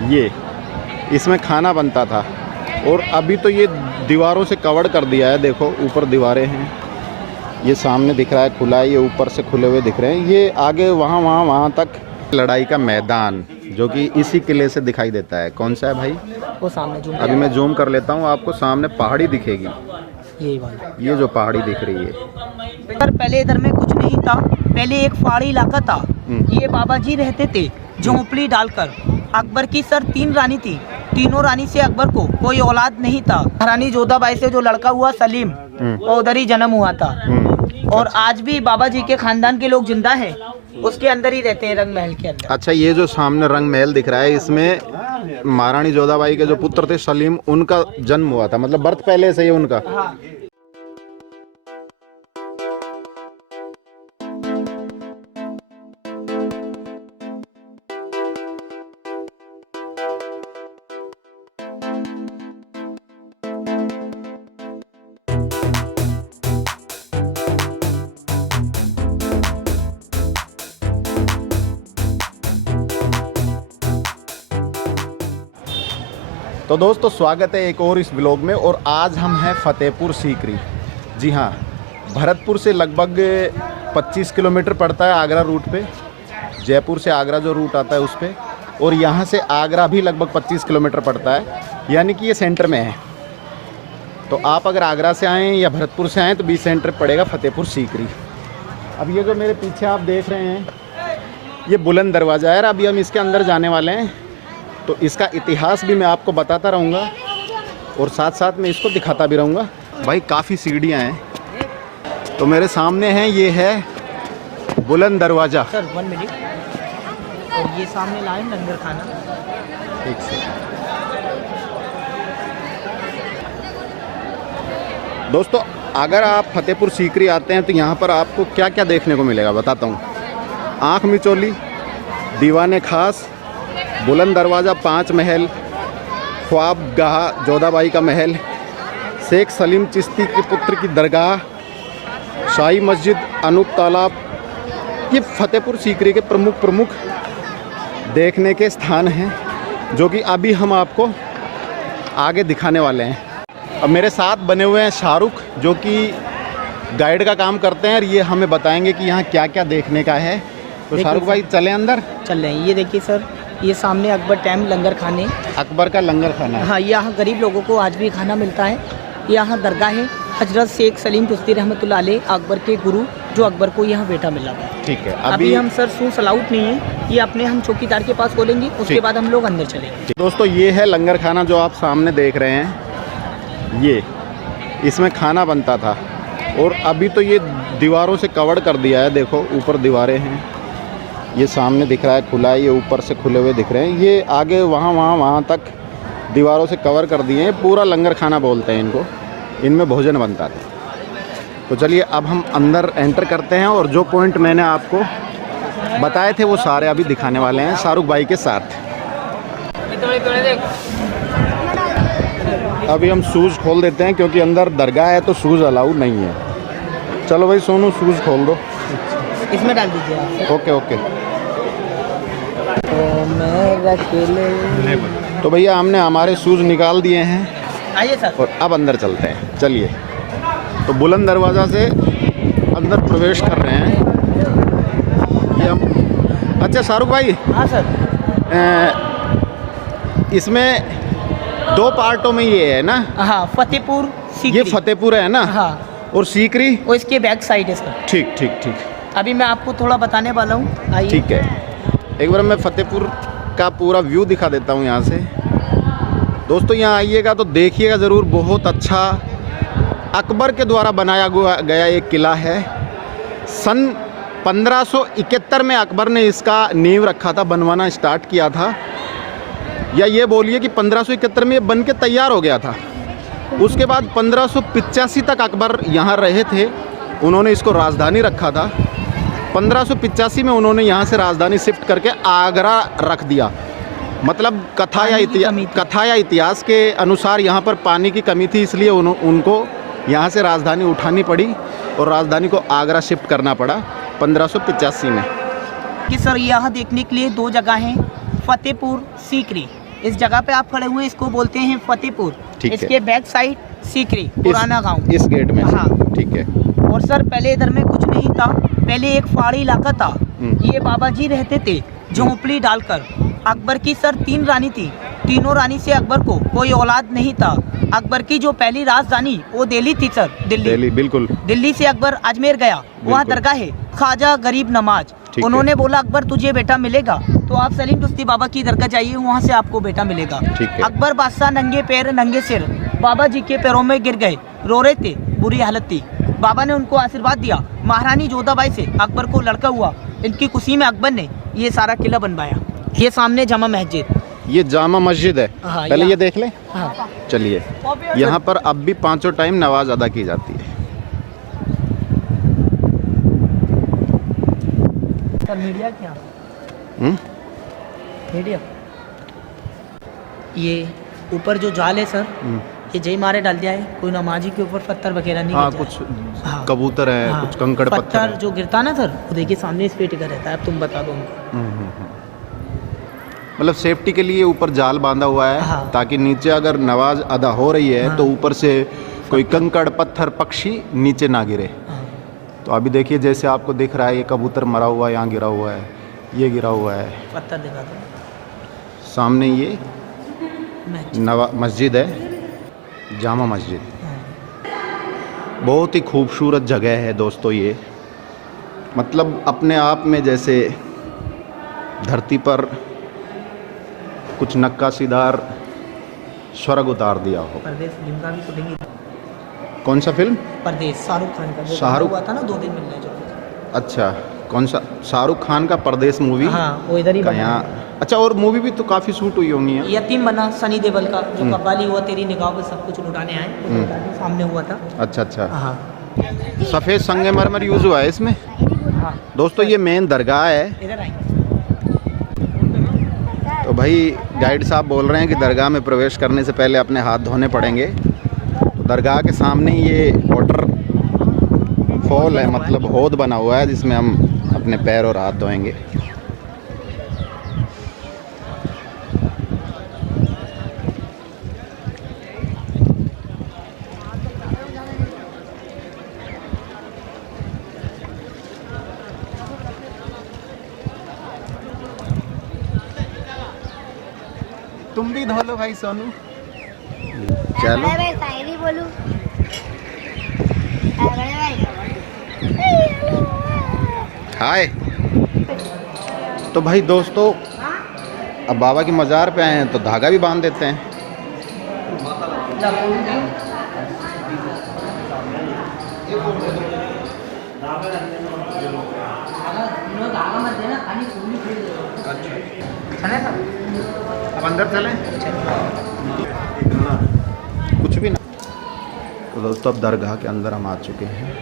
ये इसमें खाना बनता था और अभी तो ये दीवारों से कवर कर दिया है। देखो ऊपर दीवारें हैं, ये सामने दिख रहा है खुला है, ये ऊपर से खुले हुए दिख रहे हैं। ये आगे वहाँ तक लड़ाई का मैदान जो कि इसी किले से दिखाई देता है। कौन सा है भाई? वो सामने जूम अभी मैं जूम कर लेता हूँ, आपको सामने पहाड़ी दिखेगी, यही वाला, ये जो पहाड़ी दिख रही है। सर पहले इधर में कुछ नहीं था, पहले एक पहाड़ी इलाका था। ये बाबा जी रहते थे झोंपड़ी डालकर। अकबर की सर 3 रानी थी, तीनों रानी से अकबर को कोई औलाद नहीं था। रानी जोधाबाई से जो लड़का हुआ सलीम, वो उधर ही जन्म हुआ था। और आज भी बाबा जी के खानदान के लोग जिंदा हैं, उसके अंदर ही रहते हैं, रंग महल के अंदर। अच्छा, ये जो सामने रंग महल दिख रहा है, इसमें महारानी जोधाबाई के जो पुत्र थे सलीम, उनका जन्म हुआ था, मतलब बर्थ पहले से ही उनका। हाँ। तो दोस्तों स्वागत है एक और इस ब्लॉग में। और आज हम हैं फतेहपुर सीकरी। जी हाँ, भरतपुर से लगभग 25 किलोमीटर पड़ता है आगरा रूट पे। जयपुर से आगरा जो रूट आता है उस पे, और यहाँ से आगरा भी लगभग 25 किलोमीटर पड़ता है, यानी कि ये सेंटर में है। तो आप अगर आगरा से आएँ या भरतपुर से आएँ तो बीच सेंटर पड़ेगा फतेहपुर सीकरी। अब ये जो मेरे पीछे आप देख रहे हैं, ये बुलंद दरवाज़ा है। अभी हम इसके अंदर जाने वाले हैं, तो इसका इतिहास भी मैं आपको बताता रहूँगा और साथ साथ में इसको दिखाता भी रहूँगा। भाई काफ़ी सीढ़ियाँ हैं। तो मेरे सामने हैं, ये है बुलंद दरवाज़ा। Sir 1 minute. और ये सामने लाए लंगर खाना। ठीक से दोस्तों, अगर आप फतेहपुर सीकरी आते हैं तो यहाँ पर आपको क्या क्या देखने को मिलेगा बताता हूँ। आँख मिचौली, दीवाने खास, बुलंद दरवाज़ा, 5 महल, ख्वाबगाह जोधाबाई का महल, शेख सलीम चिश्ती के पुत्र की दरगाह, शाही मस्जिद, अनूप तालाब। ये फतेहपुर सीकरी के प्रमुख देखने के स्थान हैं, जो कि अभी हम आपको आगे दिखाने वाले हैं। अब मेरे साथ बने हुए हैं शाहरुख, जो कि गाइड का काम करते हैं, और ये हमें बताएंगे कि यहाँ क्या क्या देखने का है। तो शाहरुख भाई चलें अंदर। चल रहे हैं। ये देखिए सर, ये सामने अकबर टाइम लंगर खाने, अकबर का लंगर खाना है। हाँ, यहाँ गरीब लोगों को आज भी खाना मिलता है। यहाँ दरगाह है हजरत शेख सलीम चिश्ती रहमतुल्लाह अलैह, अकबर के गुरु, जो अकबर को यहाँ बेटा मिला था। ठीक है, अभी हम सर सूस अलाउड नहीं है, ये अपने हम चौकीदार के पास खोलेंगे, उसके बाद हम लोग अंदर चलेंगे। दोस्तों ये है लंगर खाना जो आप सामने देख रहे हैं। ये इसमें खाना बनता था और अभी तो ये दीवारों से कवर कर दिया है। देखो ऊपर दीवारें हैं, ये सामने दिख रहा है खुला है, ये ऊपर से खुले हुए दिख रहे हैं। ये आगे वहाँ तक दीवारों से कवर कर दिए हैं। पूरा लंगर खाना बोलते हैं इनको, इनमें भोजन बनता था। तो चलिए अब हम अंदर एंटर करते हैं, और जो पॉइंट मैंने आपको बताए थे वो सारे अभी दिखाने वाले हैं शाहरुख भाई के साथ। अभी हम शूज़ खोल देते हैं, क्योंकि अंदर दरगाह है तो शूज़ अलाउ नहीं है। चलो भाई सोनू, शूज़ खोल दो। इसमें डाल दीजिए आप। Okay okay. तो तो भैया हमने हमारे शूज़ निकाल दिए हैं, आइए सर, और अब अंदर चलते हैं। चलिए, तो बुलंद दरवाज़ा से अंदर प्रवेश कर रहे हैं। ये हम, अच्छा शाहरुख भाई, हाँ सर, इसमें 2 पार्टों में ये है ना? हाँ, फतेहपुर सीकरी। ये फतेहपुर है ना? हाँ, और सीकरी वो इसके बैक साइड है सर। ठीक ठीक ठीक। अभी मैं आपको थोड़ा बताने वाला हूँ, आइए। ठीक है, एक बार मैं फतेहपुर का पूरा व्यू दिखा देता हूँ यहाँ से। दोस्तों यहाँ आइएगा तो देखिएगा ज़रूर, बहुत अच्छा अकबर के द्वारा बनाया गया एक किला है। सन 1571 में अकबर ने इसका नींव रखा था, बनवाना स्टार्ट किया था, या ये बोलिए कि 1571 में ये बन के तैयार हो गया था। उसके बाद 1585 तक अकबर यहाँ रहे थे, उन्होंने इसको राजधानी रखा था। 1585 में उन्होंने यहाँ से राजधानी शिफ्ट करके आगरा रख दिया। मतलब कथा या इतिहास के अनुसार यहाँ पर पानी की कमी थी, इसलिए उनको यहाँ से राजधानी उठानी पड़ी और राजधानी को आगरा शिफ्ट करना पड़ा 1585 में। कि सर यहाँ देखने के लिए 2 जगह हैं, फतेहपुर सीकरी इस जगह पे आप खड़े हुए हैं, इसको बोलते हैं फतेहपुर। ठीक है। इसके बैक साइड सीकरी पुराना गांव। इस गेट में से? हाँ। ठीक है। और सर पहले इधर में कुछ नहीं था, पहले एक पहाड़ी इलाका था। ये बाबा जी रहते थे झोंपड़ी डालकर। अकबर की सर 3 रानी थी, तीनों रानी से अकबर को कोई औलाद नहीं था। अकबर की जो पहली राजधानी वो दिल्ली थी सर, दिल्ली। बिल्कुल। दिल्ली से अकबर अजमेर गया, वहाँ दरगाह है ख्वाजा गरीब नवाज। ठीक उन्होंने बोला अकबर तुझे बेटा मिलेगा तो आप सलीम चिश्ती बाबा की दरगाह जाइए, वहाँ से आपको बेटा मिलेगा। ठीक है। अकबर बादशाह नंगे पैर नंगे सिर बाबा जी के पैरों में गिर गए, रो रहे थे, बुरी हालत थी। बाबा ने उनको आशीर्वाद दिया। महारानी जोधाबाई से अकबर को लड़का हुआ। इनकी खुशी में अकबर ने ये सारा किला बनवाया। ये सामने जामा मस्जिद, ये जामा मस्जिद है। हाँ, पहले ये देख लें। हाँ। चलिए, यहाँ पर अब भी 5 टाइम नमाज अदा की जाती है। सर मीडिया क्या? मीडिया ये ऊपर जो जाल है सर, ये जय मारे डाल दिया है। कोई नमाजी के ऊपर पत्थर वगैरह नहीं हाँ, गिरता कुछ हाँ। कबूतर है, हाँ। कुछ कंकड़ पत्थर है। जो गिरता ना सर, वो देखिए सामने इस पे टिका रहता है। अब तुम बता दो उनको। मतलब सेफ्टी के लिए ऊपर जाल बांधा हुआ है। हाँ। ताकि नीचे अगर नमाज अदा हो रही है तो ऊपर से कोई कंकड़ पत्थर पक्षी नीचे ना गिरे। हाँ। तो अभी देखिए, जैसे आपको दिख रहा है ये कबूतर मरा हुआ यहाँ गिरा हुआ है, ये गिरा हुआ है। पत्थर दिखा दो सामने ये मैं। मस्जिद है, जामा मस्जिद। हाँ। बहुत ही खूबसूरत जगह है दोस्तों ये। मतलब अपने आप में जैसे धरती पर कुछ नक्काशीदार स्वर्ग उतार दिया हो। परदेश फिल्म का भी शूटिंग। कौन सा फिल्म? परदेश शाहरुख खान का जो शाहरुख हुआ था ना 2 दिन मिलने जो। अच्छा, कौन सा? शाहरुख खान का परदेश मूवी? हाँ, वो इधर ही का बना। यहाँ। अच्छा, और मूवी भी तो काफ़ी शूट हुई होंगी यहाँ। यतीम बना सनी देओल का, जो कव्वाली हुआ तेरी निगाह पे सब कुछ लुटाने आए, वो लुटाने सामने हुआ था। अच्छा अच्छा। हाँ। सफ़ेद संगमरमर यूज़ हुआ है इसमें। हाँ। दोस्तों ये मेन दरगाह है। इधर आएंगे। तो भाई गाइड साहब बोल रहे हैं कि दरगाह में प्रवेश करने से पहले अपने हाथ धोने पड़ेंगे। तो दरगाह के सामने ये वाटर फॉल है, मतलब हौद बना हुआ है जिसमें हम अपने पैर और हाथ धोएंगे। तुम भी धो लो भाई सोनू। चलो भाई शायरी बोलूं। हाय। तो भाई दोस्तों, अब बाबा की मज़ार पे आए हैं तो धागा भी बांध देते हैं। अब अंदर चलें? कुछ भी ना। तो दोस्तों अब दरगाह के अंदर हम आ चुके हैं।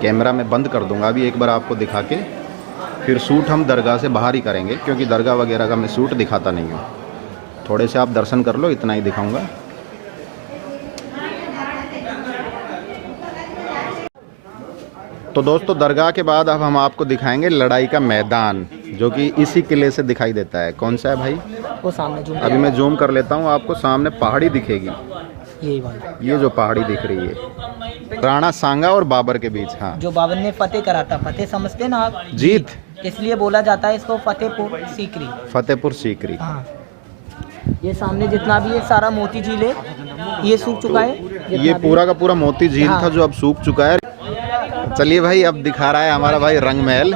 कैमरा मैं बंद कर दूंगा अभी, एक बार आपको दिखा के फिर शूट हम दरगाह से बाहर ही करेंगे, क्योंकि दरगाह वगैरह का मैं शूट दिखाता नहीं हूँ। थोड़े से आप दर्शन कर लो, इतना ही दिखाऊंगा। तो दोस्तों दरगाह के बाद अब हम आपको दिखाएंगे लड़ाई का मैदान, जो कि इसी किले से दिखाई देता है। कौन सा है भाई? वो सामने जूम। अभी मैं जूम कर लेता हूँ, आपको सामने पहाड़ी दिखेगी। यही वाला, ये जो पहाड़ी दिख रही है राणा सांगा और बाबर के बीच। हाँ, जो बाबर ने फतेह करा था। फतेह समझते ना आप? जीत, इसलिए बोला जाता है इसको फतेहपुर सीकरी। फतेहपुर सीकरी। हाँ। ये सामने जितना भी है सारा मोती झील है, ये सूख चुका है। ये पूरा का पूरा मोती झील था जो अब सूख चुका है। चलिए भाई, अब दिखा रहा है हमारा भाई रंग महल।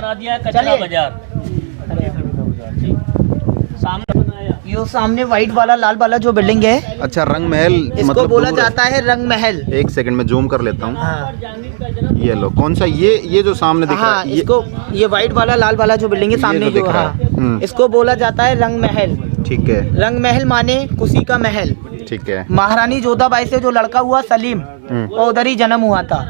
ये सामने व्हाइट वाला लाल वाला जो बिल्डिंग है, अच्छा, रंग महल इसको मतलब बोला दूर है। जाता है रंग महल। एक सेकंड में जूम कर लेता हूँ। हाँ। ये लो, कौन सा? ये जो सामने दिख रहा हाँ, है, इसको ये व्हाइट वाला लाल वाला जो बिल्डिंग है सामने जो दिख जो, रहा हाँ, है। इसको बोला जाता है रंग महल। ठीक है, रंग महल माने खुशी का महल। ठीक है। महारानी जोधाबाई से जो लड़का हुआ सलीम, वो उधर ही जन्म हुआ था।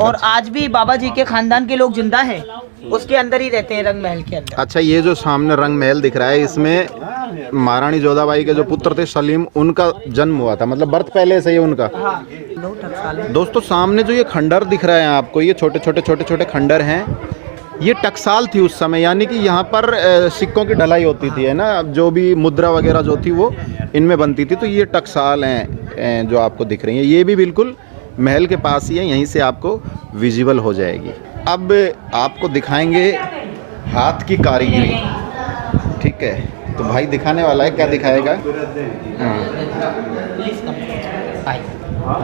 और आज भी बाबा जी के खानदान के लोग जिंदा हैं, उसके अंदर ही रहते हैं, रंग महल के अंदर। अच्छा, ये जो सामने रंग महल दिख रहा है, इसमें महारानी जोधाबाई के जो पुत्र थे सलीम, उनका जन्म हुआ था, मतलब बर्थ पहले से ही उनका। हाँ। दोस्तों सामने जो ये खंडर दिख रहा है आपको, ये छोटे छोटे खंडर हैं। ये टकसाल थी उस समय, यानी कि यहाँ पर सिक्कों की ढलाई होती थी, है ना, जो भी मुद्रा वगैरह जो थी वो इनमें बनती थी। तो ये टकसाल हैं जो आपको दिख रही हैं, ये भी बिल्कुल महल के पास ही है, यहीं से आपको विजिबल हो जाएगी। अब आपको दिखाएंगे हाथ की कारीगरी, ठीक है। तो भाई दिखाने वाला है, क्या दिखाएगा?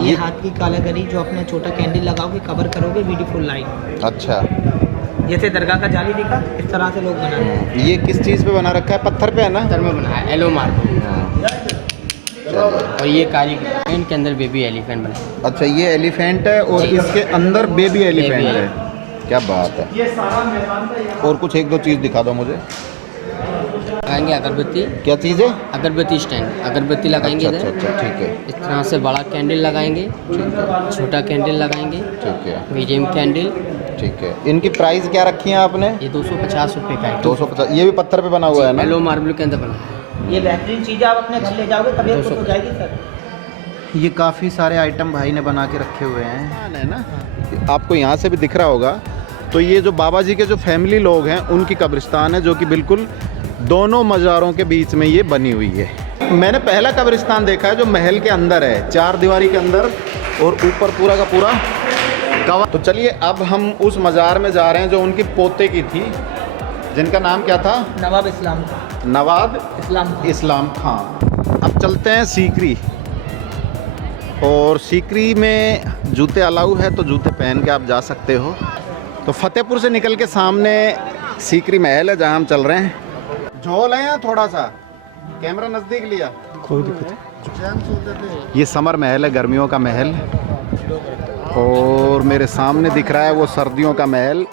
ये हाथ की कारीगरी जो अपना छोटा कैंडल लगाओगे, कवर करोगे, ब्यूटीफुल लाइट। अच्छा, जैसे दरगाह का जाली देखा, इस तरह से लोग बनाते हैं। ये किस चीज़ पे बना रखा है? पत्थर पे है ना? पत्थर में बना है, येलो मार्बल। और ये कारीगर के अंदर बेबी एलिफेंट बना है। अच्छा, ये एलिफेंट है और इसके अंदर बेबी एलिफेंट है, क्या बात है। और कुछ एक दो चीज़ दिखा दो मुझे। लगाएंगे अगरबत्ती, क्या चीज़ है? अगरबत्ती स्टैंड, अगरबत्ती लगाएंगे अच्छा, इधर। अच्छा, ठीक है, इस तरह से बड़ा कैंडल लगाएंगे, छोटा कैंडल लगाएंगे, ठीक है, मीडियम कैंडल। ठीक है। इनकी प्राइस क्या रखी है आपने? ये 250 रुपये का है। 250। ये भी पत्थर पे बना हुआ है ना? येलो मार्बल के अंदर बना है। ये बेहतरीन चीज़ है, आप अपने घर ले जाओगे तबीयत खुश हो जाएगी सर। ये काफ़ी सारे आइटम भाई ने बना के रखे हुए हैं, है ना? आपको यहाँ से भी दिख रहा होगा। तो ये जो बाबा जी के जो फैमिली लोग हैं उनकी कब्रिस्तान है, जो कि बिल्कुल दोनों मज़ारों के बीच में ये बनी हुई है। मैंने पहला कब्रिस्तान देखा है जो महल के अंदर है, 4 दीवारी के अंदर, और ऊपर पूरा का पूरा कवर। तो चलिए अब हम उस मज़ार में जा रहे हैं जो उनकी पोते की थी, जिनका नाम क्या था? नवाब इस्लाम का। नवाब इस्लाम इस्लाम खां। अब चलते हैं सीकरी, और सीकरी में जूते अलाउ है, तो जूते पहन के आप जा सकते हो। तो फतेहपुर से निकल के सामने सीकरी महल है जहाँ हम चल रहे हैं। झोल है यहाँ थोड़ा सा, कैमरा नज़दीक लिया, कोई दिक्कत। ये समर महल है, गर्मियों का महल, और मेरे सामने दिख रहा है वो सर्दियों का महल।